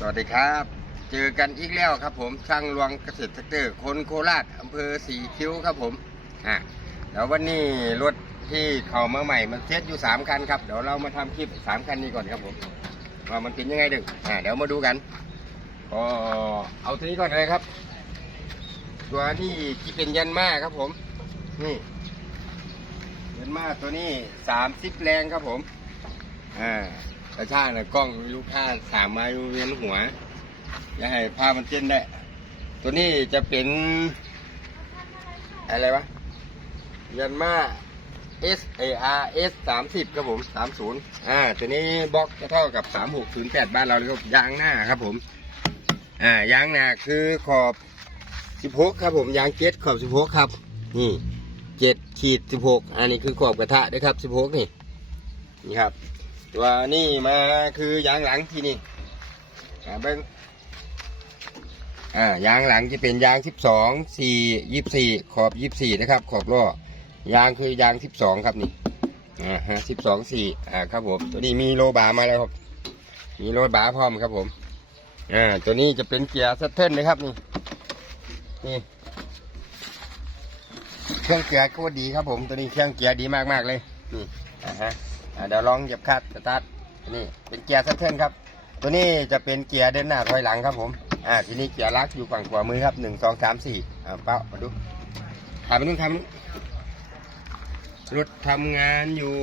สวัสดีครับ เจอกันอีกแล้วครับผมช่างรวงเกษตรแท็กเตอร์คนโคราชอำเภอสีคิ้วครับผมอะเดี๋ยววันนี้รถที่เขามาใหม่มันเซตอยู่ 3 คันครับเดี๋ยวเรามาทำคลิป 3 คันนี้ก่อนครับผมว่ามันเป็นยังไงดึงอะเดี๋ยวมาดูกันก็เอาตัวนี้ก่อนเลยครับ ตัวนี้ที่เป็นยันมาครับผม นี่ยันมาตัวนี้ 30 แรงครับผมอ่า กระชากเนี่ยกล้องลูกค้าสามมาอยู่เวียนหัวอย่าให้ผ้ามันเต้นได้ ตัวนี้จะเป็น อะไรวะยันมา S A R S สามสิบครับผมสามศูนย์อ่าตัวนี้บล็อกจะเท่ากับสามหกศูนย์แปดบ้านเราเลยครับยางหน้าครับผมอ่ายางหน้าคือขอบสิบหกครับผมยางเจ็ดขอบสิบหกครับ นี่เจ็ดขีดสิบหกอันนี้คือขอบกระทะนะครับสิบหกนี่นี่ครับ ตัวนี้มาคือยางหลังที่นี่อ่าเบิ้งอ่ายางหลังจะเป็นยางสิบสองสี่ยี่สี่ขอบยี่สี่นะครับ ขอบล้อยางคือยางสิบสองครับนี่อ่าฮะสิบสองสี่อ่าครับผมตัวนี้มีโลบามาแล้วครับ มีโลบาพร้อมครับผมอ่าตัวนี้จะเป็นเกียร์สเทิลนะครับนี่นี่เครื่องเกียร์โคตรดีครับผมตัวนี้เครื่องเกียร์ดีมากๆเลยนี่อ่าฮะ เดี๋ยวลองเหยียบคลัดสตาร์ทนี่เป็นเกียร์ซัตเทิลครับ ตัวนี้จะเป็นเกียร์เดินหน้าถอยหลังครับผมอ่าทีนี้เกียร์ลักอยู่ฝั่งขวามือครับหนึ่งสองสามสี่อ่าเป้ามาดูถ่ายไปนู่นทำรถทำงานอยู่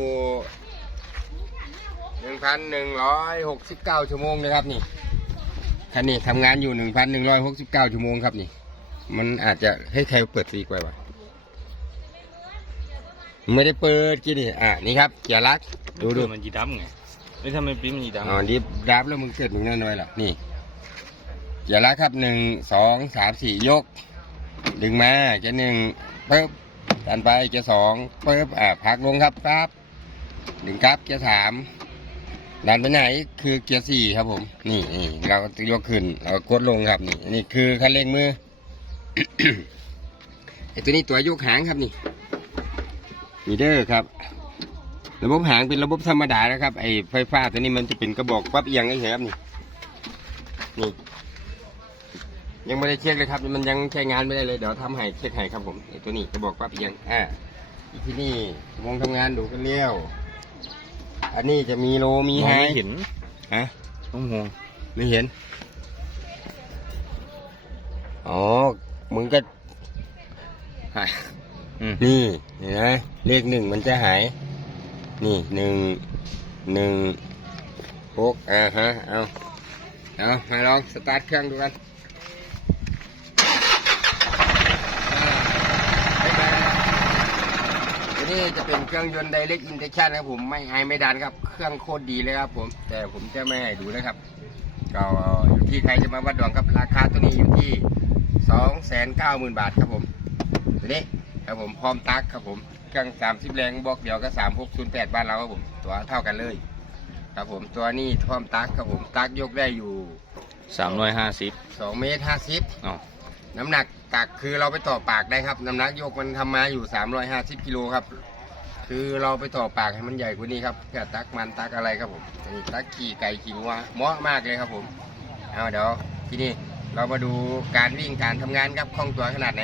หนึ่งพันหนึ่งร้อยหกสิบเก้าชั่วโมงนะครับนี่คันนี้ทำงานอยู่หนึ่งพันหนึ่งร้อยหกสิบเก้าชั่วโมงครับนี่ มันอาจจะให้ใครเปิดฟรีกว่าวะ ไม่ได้เปิดกี่นี่อ่านี่ครับเกียร์ลักดูดูมันยีดำไงไม่ทำไมปีมันยีดำอ๋อดิบดับแล้วมึงเกิดมึงแน่นอนล่ะนี่อย่าละครับหนึ่งสองสามสี่ยก ดึงมาเกียร์หนึ่งปึ๊บดันไปเกียร์สองปึ๊บอ่าพักลงครับปั๊บดึงครับเกียร์สามดันไปไหนคือเกียร์สี่ครับผม นี่นี่เราก็ยกขึ้นเราก็กดลงครับนี่นี่คือคันเร่งมือไอตัวนี้ตัวยกหางครับนี่ นี่เด้อครับ ระบบหางเป็นระบบธรรมดานะครับไอ้ไฟฟ้าตัวนี้มันจะเป็นกระบอกปั๊บเอียงเฉยๆครับนี่นี่ยังไม่ได้เช็คเลยครับ มันยังใช้งานไม่ได้เลยเดี๋ยวทำให้เช็คให้ครับผมไอ้ตัวนี้กระบอกปั๊บเอียงอ่าอีกที่นี่วงทำงานดูกันเลี้ยวอันนี้จะมีโลมีมองไฮไม่เห็นฮะต้องห่วงไม่เห็นอ๋อมึงก็หายอืม นี่เห็นไหมเลขหนึ่งมันจะหาย นี่หนึ่งหนึ่งหกอ่าฮะเอาเอามาลองสตาร์ทเครื่องดูกันนนี้จะเป็นเครื่องยนต์ Direct Injection นะครับผมไม่ไอไม่ดันครับ เครื่องโคตรดีเลยครับ ผม แต่ผมจะไม่ให้ดูนะครับก็อยู่ที่ใครจะมาวัดดวงครับราคาตัวนี้อยู่ที่สองแสนเก้าหมื่นบาทครับผมตัวนี้ ครับผมพร้อมตักครับผมเครื่องสามสิบแรงบอกเดียวก็สามหกศูนย์แปดบ้านเราครับผมตัวเท่ากันเลย ครับผมตัวนี้พร้อมตักครับผมตักยกได้อยู่สามร้อยห้าสิบสองเมตรห้าสิบอ๋อน้ำหนักตักคือเราไปต่อปากได้ครับ น้ำหนักยกมันทำมาอยู่สามร้อยห้าสิบกิโลครับ คือเราไปต่อปากให้มันใหญ่กว่านี้ครับเพื่อตักมันตักอะไรครับผมอันนี้ตักขี่ไก่ขี่วัวเหมาะมากเลยครับผมเอาเดี๋ยวที่นี่เรามาดูการวิ่งการทำงานครับคล่องตัวขนาดไหน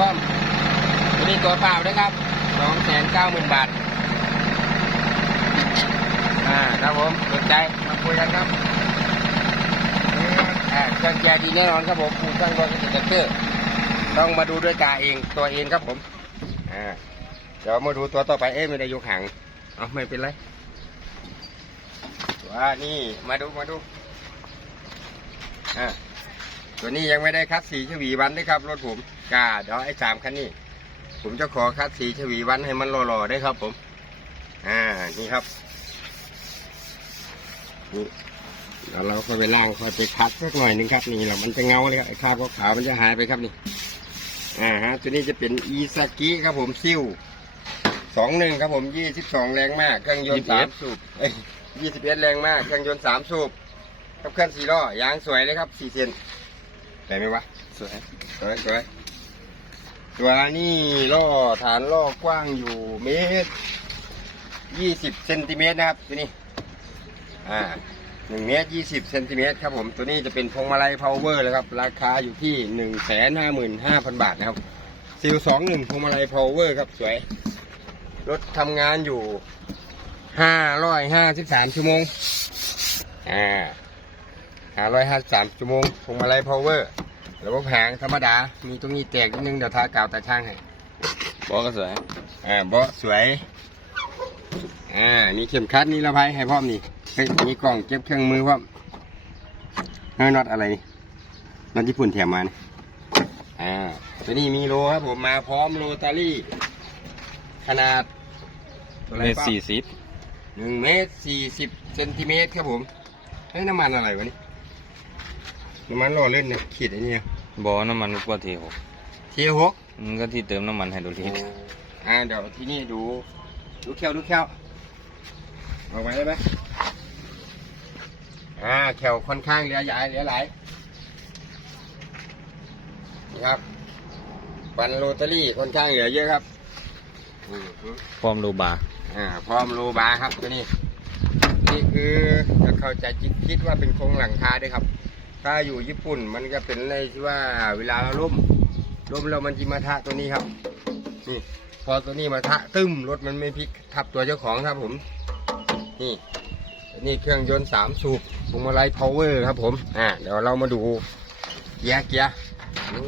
พร้อมตัวนี้ตัวเปล่าด้วยครับสองแสนเก้าหมื่นบาท อ่าครับผมสนใจมาคุยกันครับอ่าเครื่องแจดีแน่นอนครับผมผู้ช่างรถก็จะเจอต้องมาดูด้วยตาเองตัวเองครับผม อ่า เดี๋ยวมาดูตัวต่อไปเอ๊ะไม่ได้ยกหางเอาไม่เป็นไรว่านี่มาดูมาดู อ่า ตัวนี้ยังไม่ได้คัดสีชวีวันด้วยครับรถผมกาเดี๋ยวไอ้สามคันนี้ ผมจะขอคัดสีชวีวันให้มันหล่อๆได้วยครับ ผม อ่านี่ครับนี่เดี๋ยวเราค่อยไปล่างค่อยไปคัดสักหน่อยหนึงครับ นี่แหละมันจะเงาเลยครับไอ้คราบขาวๆมันจะหายไปครับนี่อ่าฮะตัวนี้จะเป็นอีซากิครับผมซิ่วสองหนึ่งครับผมยี่สิบสองแรงมากเครื่องยนต์สามสูบเอ้ยยี่สิบเอ็ดแรงมากเครื่องยนต์สามสูบกับเครื่องสี่ล้อยางสวยเลยครับสี่เซน ได้ไหมวะสวยสวยสวยตัวนี้ล่อฐานล่อกว้างอยู่เมตรยี่สิบเซนติเมตรนะครับตัวนี้ อ่าหนึ่งเมตรยี่สิบเซนติเมตรครับผมตัวนี้จะเป็นพวงมาลัยพาวเวอร์เลยครับ ราคาอยู่ที่หนึ่งแสนห้าหมื่นห้าพันบาทนะครับซิลสองหนึ่งพวงมาลัยพาวเวอร์ครับสวย รถทำงานอยู่ห้าร้อยห้าสิบสามชั่วโมง อ่า ห้าร้อยห้าสิบสามชั่วโมงพวงมาลัยพาวเวอร์ระบบหางธรรมดา มีตรงนี้แตกนิดนึงเดี๋ยวทากาวตาช่างให้บอกก็สวยอ่าเบาะสวยอ่ามีเข็มขัดนิรภัยให้พร้อมนี่เฮ้ยมีกล่องเก็บเครื่องมือพร้อมเฮ้ยน็อตอะไรนี่น็อตญี่ปุ่นแถมมานี่อ่าตัวนี้มีโลครับผมมาพร้อมโรตารี่ ขนาดท่าไหเมตรป้าสี่สิบหนึ่งเมตรสี่สิบเซนติเมตรครับผมเฮ้ยน้ำมันอะไรวะนี่ น้ำมันรอเล่นเนี่ยขีดไอ้นี่บอน้ำมันกว่าเทหกเทียหกมันก็ที่เติมน้ำมันไฮโดรลิกอ่าเดี๋ยวที่นี่ดูดูแควดูแควออกมาได้ไหมอ่าแควค่อนข้างเหลือใหญ่เหลือหลายนี่ครับฟันโรตารี่ค่อนข้างเหลือเยอะครับอืมพร้อมโลบาร์อ่าพร้อมโลบาร์ครับตัวนี้นี่คือจะเข้าใจจิตคิดว่าเป็นโครงหลังคาด้วยครับ ถ้าอยู่ญี่ปุ่นมันก็เป็นในที่ว่าเวลาเราล่มล่มแล้วมันจิมาทะตัวนี้ครับนี่พอตัวนี้มาทะตึ้มรถมันไม่พลิกทับตัวเจ้าของครับผมนี่นี่เครื่องยนต์สามสูบพวงมาลัยพาวเวอร์ครับผมอ่าเดี๋ยวเรามาดูเกียร์เกียร์นี่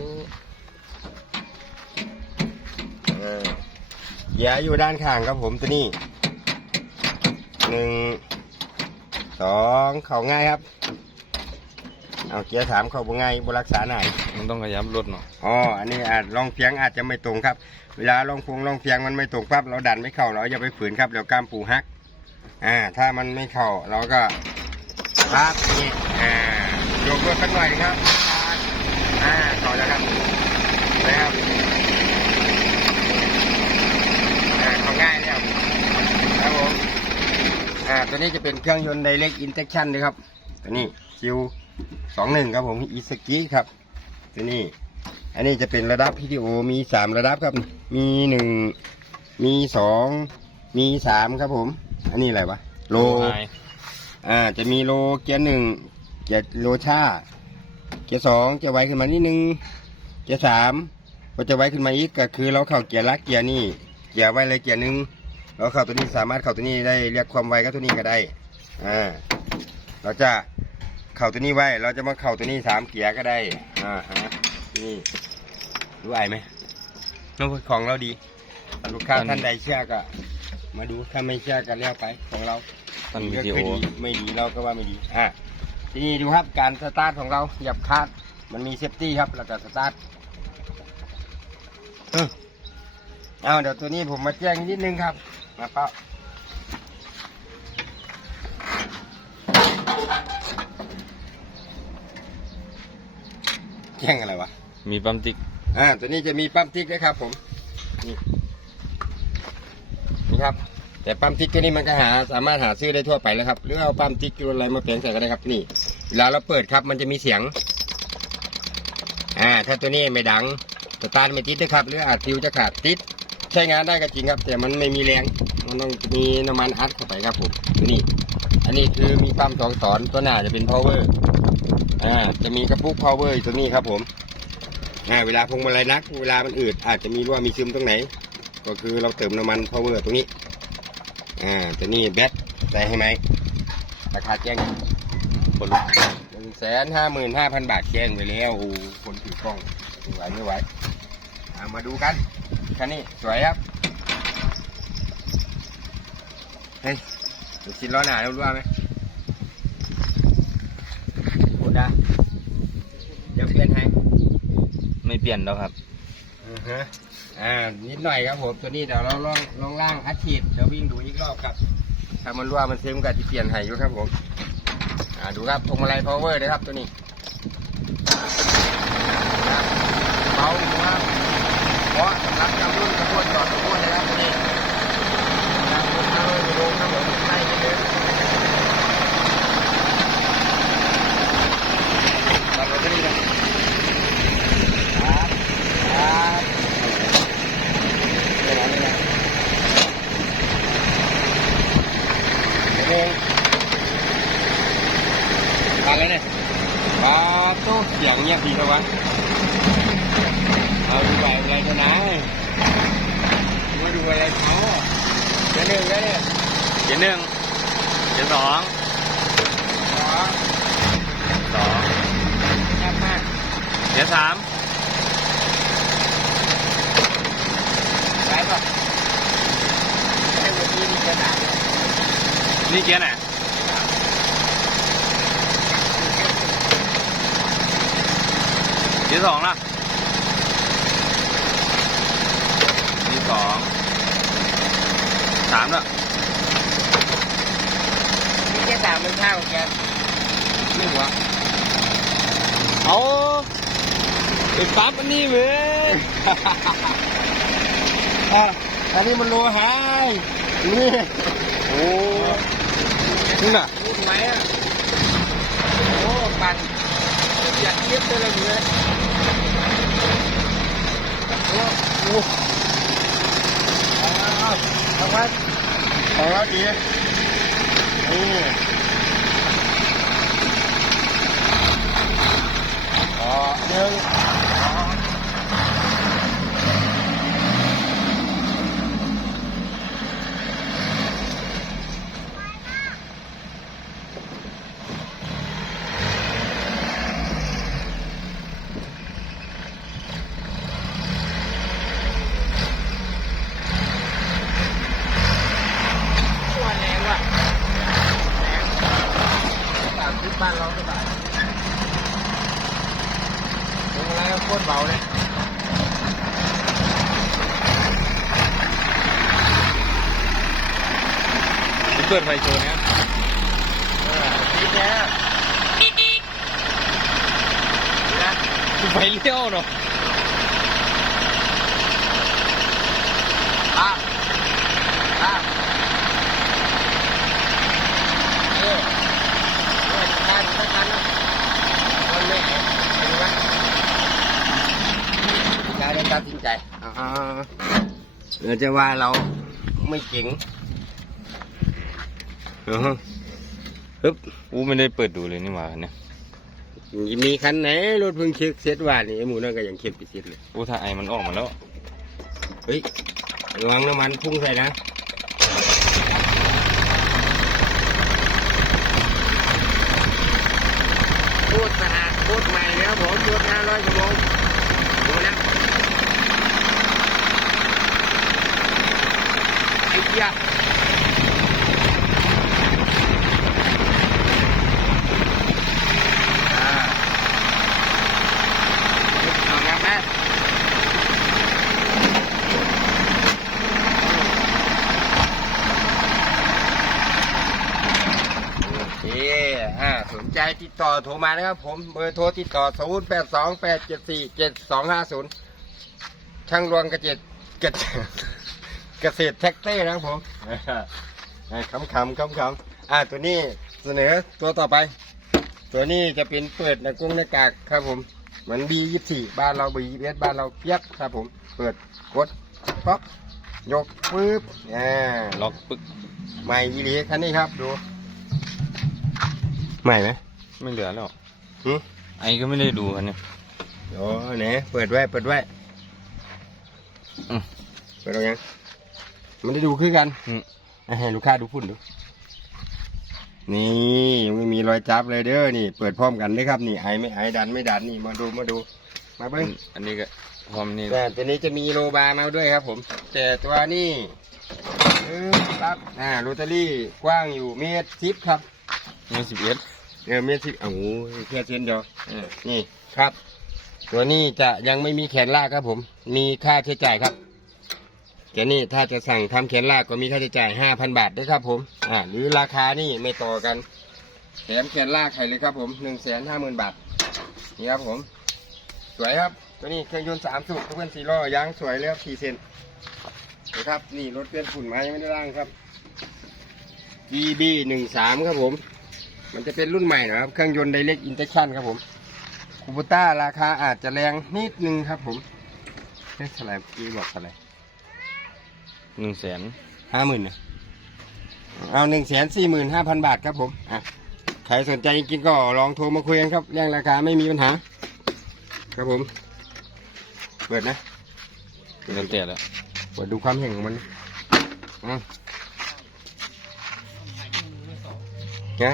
เกียร์อยู่ด้านข้างครับผมตัวนี้หนึ่งสองเข่าง่ายครับ เอาเกียร์ถามเขาบ่ง่ายบ่รักษาไหนมันต้องขยับรถเนาะอ๋ออันนี้อาจลองเพียงอาจจะไม่ตรงครับ เวลาลองพวงลองเพียงมันไม่ตรงปั๊บเราดันไม่เข้าเราอย่าไปฝืนครับเดี๋ยวกล้ามปูหัก อ่า ถ้ามันไม่เข้าเราก็ครับนี่อ่ายกรถสักหน่อยครับอ่าต่อแล้วครับนะครับอ่าเขาง่ายแล้วครับผมอ่าตัวนี้จะเป็นเครื่องยนต์ Direct Injection นะครับตัวนี้คิว สองหนึ่งครับผมอีสกิครับตัวนี้ อันนี้จะเป็นระดับ PTO มีสามระดับครับ มีหนึ่งมีสองมีสามครับผม อันนี้อะไรวะโลไฮอ่าจะมีโลเกียร์หนึ่งเกียร์โลชาเกียร์สองจะไวขึ้นมานิดนึงเกียร์สามก็จะไวขึ้นมาอีกก็คือเราเข้าเกียร์ลักเกียร์นี่เกียร์ไวเลยเกียร์หนึ่งเราเข้าตัวนี้สามารถเข้าตัวนี้ได้เรียกความไวก็ตัวนี้ก็ได้อ่าเราจะ เข้าตัวนี้ไว้ เราจะมาเข้าตัวนี้สามเกียร์ก็ได้ อ่าฮะนี่รู้ไอไหมน้องของเราดีลูกค้าท่านใดเชื่อก็ มาดูถ้าไม่เชื่อก็เรียกไปของเราตันดีวิก็ดีโอคือดีไม่ดีเราก็ว่าไม่ดีอะทีนี้ดูครับการสตาร์ทของเราหยับคาดมันมีเซฟตี้ครับแล้วก็สตาร์ทเออเอาเดี๋ยวตัวนี้ผมมาแจ้งนิดนึงครับ มาเป้า แจ้งอะไรวะ มีปั๊มติ๊ก อ่า ตัวนี้จะมีปั๊มติ๊กด้วยครับ ผม นี่นี่ครับ แต่ปั๊มติ๊กตัวนี้มันก็หาสามารถหาซื้อได้ทั่วไปแล้วครับ หรือเอาปั๊มติ๊กตัวอะไรมาเปลี่ยนใส่ก็ได้ครับ นี่เวลาเราเปิดครับ มันจะมีเสียง อ่า ถ้าตัวนี้ไม่ดังสตาร์ทไม่ติดนะครับ หรืออาจฟิวจะขาดติด ใช้งานได้ก็จริงครับ แต่มันไม่มีแรง มันต้องมีน้ำมันอัดเข้าไปครับผมตัวนี้อันนี้คือมีปั๊มสองสอนตัวหน้าจะเป็น power อ่าจะมีกระปุก power อยู่ตัวนี้ครับผมอ่าเวลาพวงมาลัยนัก เวลามันอืดอาจจะมีรั่วมีซึมตรงไหน ก็คือเราเติมน้ำมันพาวเวอร์ตรงนี้อ่าแต่นี่แบตใส่ให้ไหมราคาแจ้งบนหนึ่งแสนห้าหมื่นห้าพันบาทแจ้งไปแล้วโอ้คนถือกล้องไม่ไหวไม่ไหวามาดูกันคันนี้สวยครับ เฮ้ยดูชิ้นล้อหนาแล้วรู้ไหม โคตรได้เดี๋ยวเปลี่ยนให้ไม่เปลี่ยนแล้วครับอือฮะอ่านิดหน่อยครับผมตัวนี้เดี๋ยวเราลองลองล่างอัดฉีดเดี๋ยววิ่งดูอีกรอบครับถ้ามันรั่วมันเซ็มกับที่เปลี่ยนให้อยู่ครับผมอ่าดูครับพวงมาลัยพาวเวอร์นะครับตัวนี้ครับเบาอยู่ครับเพราะสำหรับจำรุ่นกระบวนจอดกระบวนนะครับตัวนี้จำรุ่นมาเลยไปลงครับผมไล่ไปเลยตัดรถตัวนี้นะครับครับเดี๋ยวนะเดี๋ยวนะเดี๋ยวเองตัดแล้วเนี่ยว้าวตู้เสียงเงียบดีครับวะเอาดูไปอะไรกันนะมาดูอะไรเขาเดี๋ยวหนึ่งแล้วเนี่ย เกียร์หนึ่งเกียร์สอง สอง สอง แคบมาก เกียร์สาม ได้ปะไอ้เมื่อกี้มีกระดาษ นี่เกียร์ไหนเกียร์สองล่ะเกียร์สองสามละมีแค่สามเป็นข้าวแกนี่หัวเอาไปปั๊บอันนี้เว้ยอะอันนี้มันโลหายนี่โอ้ นี่น่ะพูดไหมอะโอ้ปั่นอยากเทียบเลยเลยโอ้โหเอาเอาไว้ของเราดีนี่อ๋อหนึ่งสอง ตัวแรงว่ะแรงสามสิบบ้านเราก็บาทลงอะไรก็โคตรเบาเลย เปิดไฟโชว์เนี้ยเออดีแท้นะไฟเลี้ยวเนาะอะอะเออเออทานสักคันนะคนไม่เห็นเห็นไหมยายได้ตัดสินใจอ่าเดี๋ยวจะว่าเราไม่เก่ง อือฮะปึ๊บอู้ไม่ได้เปิดดูเลยนี่หว่าเนี่ยมีคันไหนรถเพิ่งเช็คเซ็ตว่านี่ไอ้หมูนั่นก็ยังเช็คไปเซ็ตเลยอู้ถ้าไอมันออกมาแล้ว เฮ้ยระวังน้ำมันพุ่งใส่นะพูดสะอาดพูดใหม่แล้วผมพูดห้าร้อยชั่วโมงดูนะไอ้เหี้ยอ่าเอาครับแม่ โอเคอ่าสนใจติดต่อ โทรมานะครับ ผมเบอร์โทรติดต่อ 0 8 2 8 7 4 7 2 5 0 ช่างรวงกระเจ็ดกระเจ็ดเกษตรแท็กเตอร์นะครับผมอ่าคำคำคำคำอ่าตัวนี้เสนอตัวต่อไป ตัวนี้จะเป็นเปิดหน้ากงหน้ากากครับผม เหมือน B ยี่สี่บ้านเรา B ยี่บ้านเราเปียบครับผม เปิดกดป๊อกยกปึ๊บอ่าล็อกปึ๊กใหม่ยีรีคันนี้ครับดูใหม่ไหม ไม่เหลือแล้วหึไอก็ไม่ได้ดูคันเนี่ย โอ้เนี่ยเปิดไว้เปิดไว้อืม เปิดเอายังมันได้ดูคือกันอืมอะให้ลูกค้าดูฝุ่นดู นี่ยังไม่มีรอยจับเลยเด้อนี่ เปิดพร้อมกันเด้อครับนี่ไอไม่ไอดันไม่ดันนี่มาดูมาดู มาเบิ้ง อันนี้ก็พร้อมนี่แต่ตัวนี้จะมีโลบาร์มาด้วยครับผม แต่ตัวนี้เออครับอ่าโรตารี่กว้างอยู่เมตรสิบครับนี่สิบเอ็ด เออเมตรสิบโอ้โหแค่เส้นเดียวเออนี่ครับ ตัวนี้จะยังไม่มีแขนลากครับผม มีค่าใช้จ่ายครับแต่นี่ถ้าจะสั่งทำแขนลากก็มีค่าใช้จ่ายห้าพันบาทด้วยครับผม อ่า หรือราคานี่ไม่ต่อกันแถมแขนลากให้เลยครับผมหนึ่งแสนห้าหมื่นบาทนี่ครับผม สวยครับ ตัวนี้เครื่องยนต์สามสูบทุกคนสี่ล้อยางสวยเลยครับสี่เซนนะครับ นี่รถเปลี่ยนฝุ่นมายังไม่ได้ล่างครับ GB หนึ่งสามครับผม มันจะเป็นรุ่นใหม่นะครับ เครื่องยนต์ Direct Injection ครับผมคูบูต้าราคาอาจจะแรงนิดนึงครับผมเอ๊ะเท่าไหร่พี่บอกเท่าไหร่หนึ่งแสนห้าหมื่นนะเอาหนึ่งแสนสี่หมื่นห้าพันบาทครับผมอะใครสนใจจริงๆก็ลองโทรมาคุยกันครับเรื่องราคาไม่มีปัญหา ครับผม เปิดนะเงินเตียแล้วเปิดดูความแข็งของมันอะนะ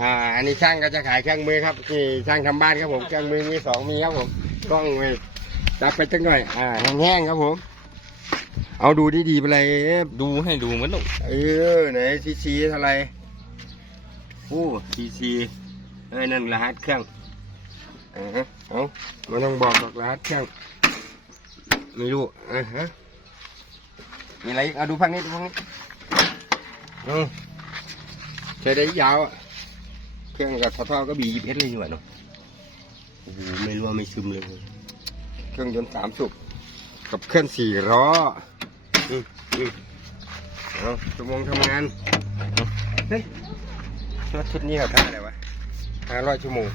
อ่าอันนี้ช่างก็จะขายเครื่องมือครับนี่ช่างทำบ้านครับผมเครื่องมือมีสองมีครับผมกล้องไว้จับไปจังหน่อยอ่าแห้งๆครับผม เอาดูดีๆไปเลยเอ๊ะดูให้ดูเหมือนลูกเออไหนซีซีเท่าไหรโอ้ซีซีเอ้ยนั่นรหัสเครื่องเออเอาไม่ต้องบอกหรอกรหัสเครื่องไม่รู้เออฮะมีอะไรอีกเอาดูพังนี้ดูพังนี้อืมใช้ได้ยาวอะ เครื่องกับท่อๆก็บียิบเอสเลยดีกว่าเนาะโอ้โหไม่รู้ว่าไม่ซึมเลย เครื่องยนต์สามสูบกับเครื่องสี่ล้ออืมอืมเอาชั่วโมงทำงานเฮ้ยรถชุดนี้เขาทำอะไรวะห้าร้อยชั่วโมง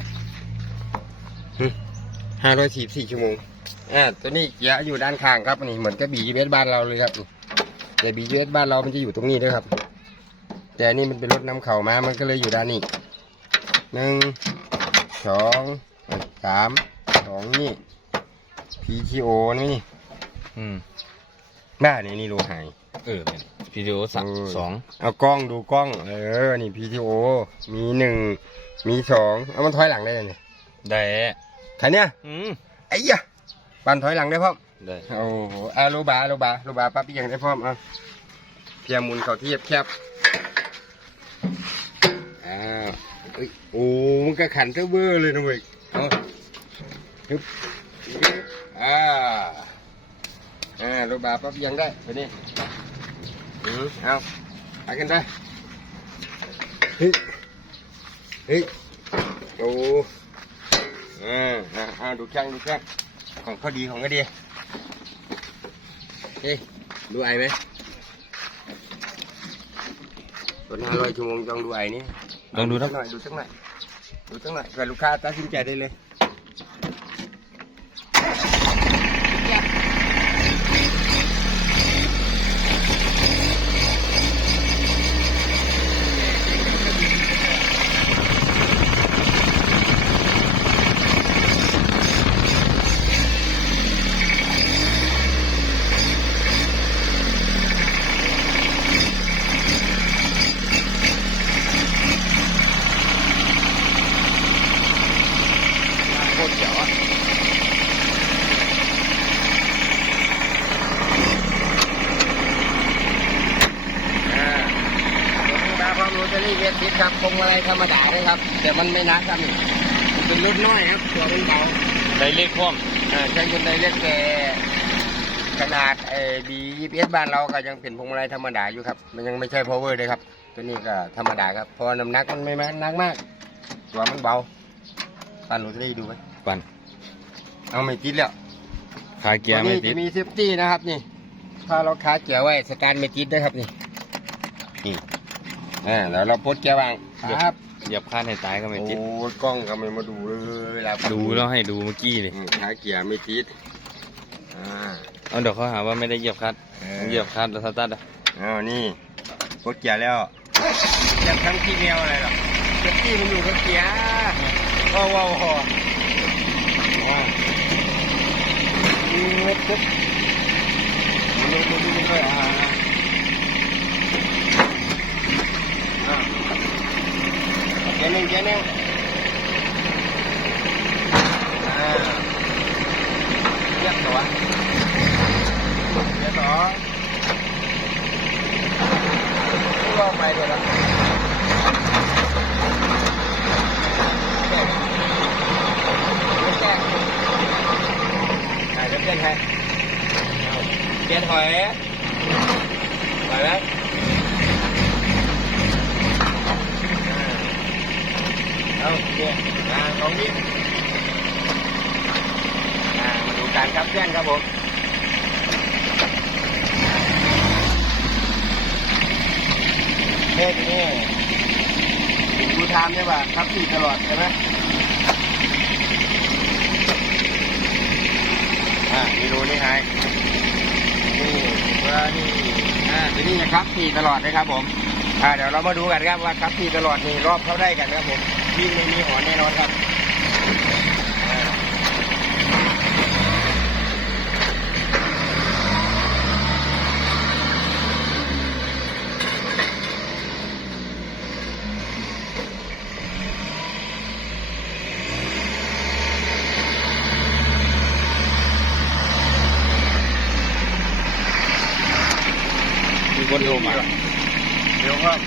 ห้าร้อยสี่สี่ชั่วโมงอ่าตัวนี้เกียร์อยู่ด้านข้างครับนี่เหมือนกับบีเอสบ้านเราเลยครับนี่แต่บีเอสบ้านเรามันจะอยู่ตรงนี้ด้วยครับ แต่อันนี่มันเป็นรถนำเข่ามามันก็เลยอยู่ด้านนี้ หนึ่งสองสามสองนี่ PTO นี่อืมบ้านี่นี่โลหายเออเป็นวิดีโอสักเออสองเอากล้องดูกล้อง เออ นี่ PTO มีหนึ่งมีสองเอามันถอยหลังได้เลยได้คันเนี้ยอืมไอ้ยะปันถอยหลังได้พร้อมได้โอ้โหอาโลบาโลบาโลบาปั๊บอีกอย่างได้พร้อมอะเพียงหมุนเขาเทียบแคบอ้าว เอ้ยโอ้มันก็ขันเจ้าเบอร์เลยนะเว้ยเอาฮึบอ่าอ่าโลบาปั๊บยังได้ไปนี่เอาไปกันได้เฮ้ยเฮ้ยโอ้อ่าอ่าดูช่างดูช่างของเขาดีของก็ดีเฮ้ยดูไอไหมตัวห้าร้อยชั่วโมงต้องดูไอนี่ ลองดูนะ หน่อยดูสักหน่อยดูสักหน่อยเผื่อลูกค้าตัดสินใจได้เลย โคตรเจ๋วอะ อ่าตัวนี้มาพร้อมโรตารี่เวทีครับพวงมาลัยธรรมดาเลยครับ แต่มันไม่หนักครับนี่มันเป็นรุ่นน้อยครับ ตัวมันเบาได้เลขพร้อมอ่าใช้ยนต์ไดเล็กแต่ขนาดไอ้บีเอสบ้านเราก็ยังเป็นพวงมาลัยธรรมดาอยู่ครับ มันยังไม่ใช่ power เลยครับ ตัวนี้ก็ธรรมดาครับ เพราะน้ำหนักมันไม่มากหนักมาก ตัวมันเบาปันโรตารี่ดูไหมปั่นเอาไม่ติดแล้วขาเกียตัร์วไม่นี้ติจะดมีเซฟตี้นะครับนี่ ถ้าเราคาเกียร์ไว้สตาร์ทไม่ติดด้วยครับนี่ นี่อ่าแล้วเราพดเกียร์วางครับ เหยียบคาดให้ตายก็ไม่ติด โอ้ยกล้องก็ไม่มาดูเลยเวลาขับดูแล้วให้ดูเมื่อกี้เลยอืมคาเกียร์ไม่ติดอ่า เอาเดี๋ยวเขาหาว่าไม่ได้เหยียบคาดเออ เหยียบคาดแล้วสตาร์ทอะอ้าวนี่กดเกียร์แล้วจะทำขี้เมียวอะไรหรอเซฟตี้มันอยู่กับเกียร์ว้าวว้าวว้าวอ่าเม็ดปุ๊บดูดูดูดูด้วยอ่าอ่า เจนึงเจนึงอ่าเรียบตัว เรียบตัวที่ว่าเดี๋ยวอ่าเดี๋ยวเปลี่ยนให้เอาเปลี่ยนหอยไปไหมเอาโอเคอ่าลองดิอ่ามาดูการครับเพื่อนครับผมเฮ้ทีนี้ดูทามใช่ป่ะครับสี่ตลอดใช่ไหมอ่ามีรูนี่ไงนี่ว่านี่อ่าทีนี้จะครับสี่ตลอดนะครับผมอ่าเดี๋ยวเรามาดูกันครับว่าครับที่ตลอดนี่รอบเขาได้กันครับผม วิ่งไม่มีหอนแน่นอนครับอ่ามีคนโทรมาเดี๋ยวครับ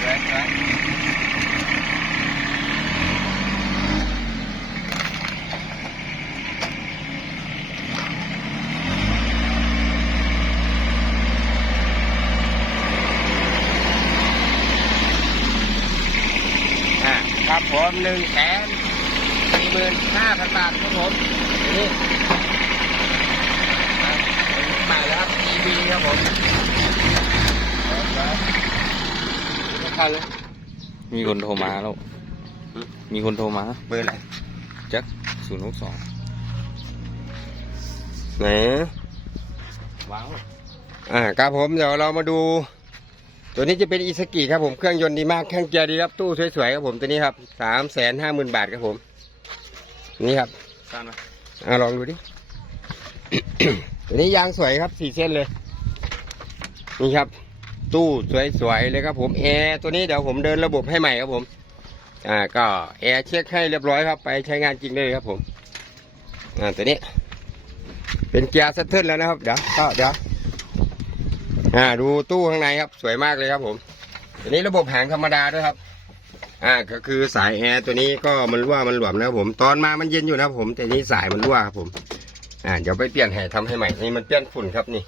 แรงแรงอ่าครับผมหนึ่งแสนสี่หมื่นห้าพันบาทครับผมนี่อ่าใหม่แล้วครับ EB ครับผมครับครับคันเลย มีคนโทรมาแล้ว อืม มี คนโทรมาเบอร์อะไรแจ็คศูนย์หกสองไหนว้าวอ่าครับผมเดี๋ยวเรามาดู ตัวนี้จะเป็นอีสกิครับผมเครื่องยนต์ดีมากเครื่องเกียร์ดีครับตู้สวยๆครับผมตัวนี้ครับสามแสนห้าหมื่นบาทครับผม นี่ครับสั้นไหมอ่าลองดูดิตัวนี้ยางสวยครับสี่เส้นเลยนี่ครับ ตู้สวยๆเลยครับผมแอร์ตัวนี้เดี๋ยวผมเดินระบบให้ใหม่ครับผม อ่าก็แอร์เช็คให้เรียบร้อยครับ ไปใช้งานจริงได้เลยครับผมอ่าตัวนี้ เป็นเกียร์เซตเทิลแล้วนะครับ เดี๋ยวก็เดี๋ยวอ่าดูตู้ข้างในครับ สวยมากเลยครับผมตัวนี้ระบบหางธรรมดาด้วยครับ อ่าก็คือสายแอร์ตัวนี้ก็มันรั่วมันหลวมนะครับผมตอนมามันเย็นอยู่นะครับผม แต่นี้สายมันรั่วครับผมอ่าเดี๋ยวไปเปลี่ยนให้ทำให้ใหม่นี่มันเปลี่ยนฝุ่นครับนี่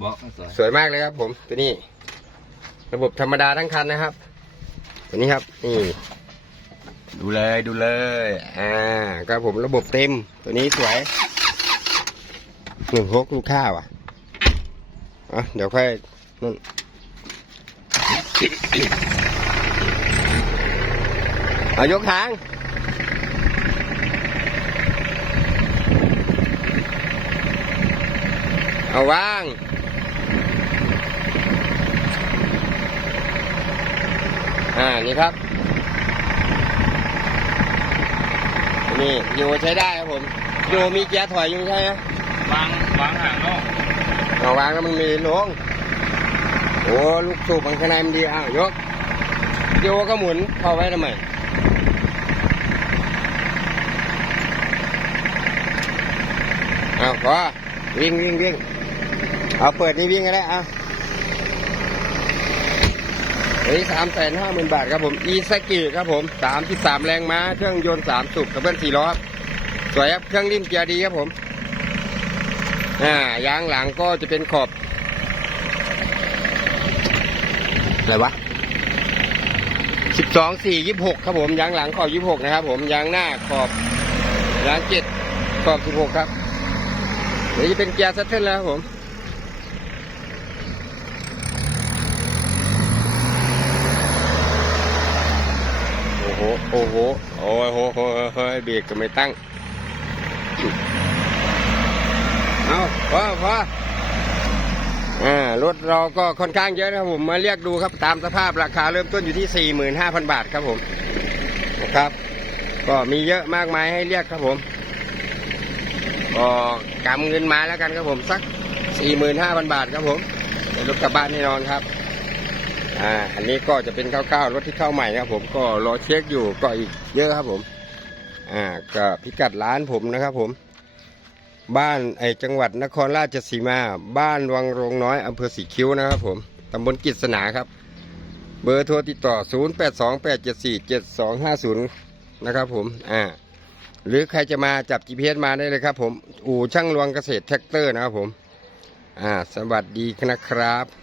บล็อกสวยสวยมากเลยครับ ผมตัวนี้ ระบบธรรมดาทั้งคันนะครับตัวนี้ครับนี่ ดูเลยดูเลย อ่าครับผมระบบเต็ม ตัวนี้สวยหนึ่งหกลูกค้าวอะอะเดี๋ยวค่อยนั่นเอายกหางเอาวางอ่า นี่ครับ นี่โยใช้ได้ครับผมโยมีเกียร์ถอยอยู่ใช่ไหมวางวางห่างนอกเอาวางแล้วมันมีลงโอ้ลูกสูบมันข้างในมันดีอะยกโยก็หมุนเข้าไว้ทำไมเอาพอวิ่งวิ่งวิ่งเอาเปิดนี่วิ่งก็ได้เอา อันนี้สามแสนห้าหมื่นบาทครับผมอีซากิครับผมสามที่สามแรงม้าเครื่องยนต์สามสูบกับเพื่อนสี่ล้อครับสวยครับเครื่องริมเกียร์ดีครับผมอ่ายางหลังก็จะเป็นขอบอะไรวะสิบสองสี่ยี่หกครับผมยางหลังขอบยี่หกนะครับผมยางหน้าขอบยางเจ็ดขอบสิบหกครับเดี๋ยวจะเป็นเกียร์ซัตเทิลแล้วครับผม โอ้โห โอ้โหโอ้โหเฮ้ยเบรกก็ไม่ตั้ง เอาพอพออ่ารถเราก็ค่อนข้างเยอะนะครับผม มาเรียกดูครับตามสภาพราคาเริ่มต้นอยู่ที่ 45,000 บาทครับผมนะครับ ก็มีเยอะมากมายให้เรียกครับผม ก็กำเงินมาแล้วกันครับผมสัก 45,000 บาทครับผมรถกลับบ้านแน่นอนครับ อ่าอันนี้ก็จะเป็นข้าวๆรถที่เข้าใหม่นะครับผมก็รอเช็คอยู่ก็อีกเยอะครับผม อ่าก็พิกัดร้านผมนะครับผม บ้านไอจังหวัดนครราชสีมา บ้านวังโรงน้อยอำเภอสีคิ้วนะครับผมตำบลกิษณาครับ เบอร์โทรติดต่อ 0828747250 นะครับผมอ่าหรือใครจะมาจับ GPS มาได้เลยครับผม อู่ช่างรวงเกษตรแท็กเตอร์นะครับผม อ่า สวัสดีนะครับ